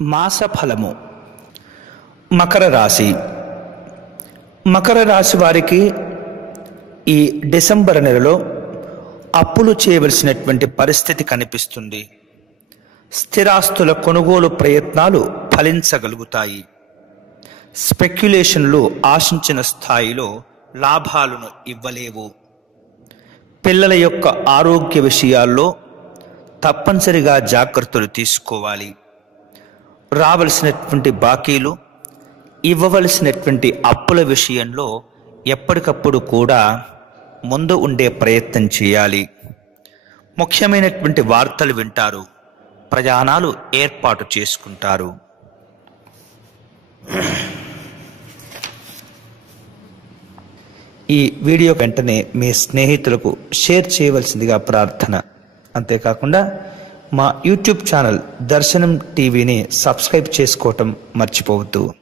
మాసఫలము. మకర రాశి. మకర రాశి వారికి ఈ డిసెంబర్ నెలలో అప్పులు చేయవలసినటువంటి పరిస్థితి కనిపిస్తుంది. స్థిరాస్తుల కొనుగోలు ప్రయత్నాలు ఫలించగలుగుతాయి. స్పెక్యులేషన్లు ఆశించిన స్థాయిలో లాభాలను ఇవ్వలేవు. పిల్లల యొక్క ఆరోగ్య విషయాల్లో తప్పనిసరిగా జాగ్రత్తలు తీసుకోవాలి. రావలసినటువంటి బాకీలు, ఇవ్వవలసినటువంటి అప్పుల విషయంలో ఎప్పటికప్పుడు కూడా ముందు ఉండే ప్రయత్నం చేయాలి. ముఖ్యమైనటువంటి వార్తలు వింటారు. ప్రయాణాలు ఏర్పాటు చేసుకుంటారు. ఈ వీడియో వెంటనే మీ స్నేహితులకు షేర్ చేయవలసిందిగా ప్రార్థన. అంతేకాకుండా మా యూట్యూబ్ ఛానల్ దర్శనం టీవీని సబ్స్క్రైబ్ చేసుకోవటం మర్చిపోవద్దు.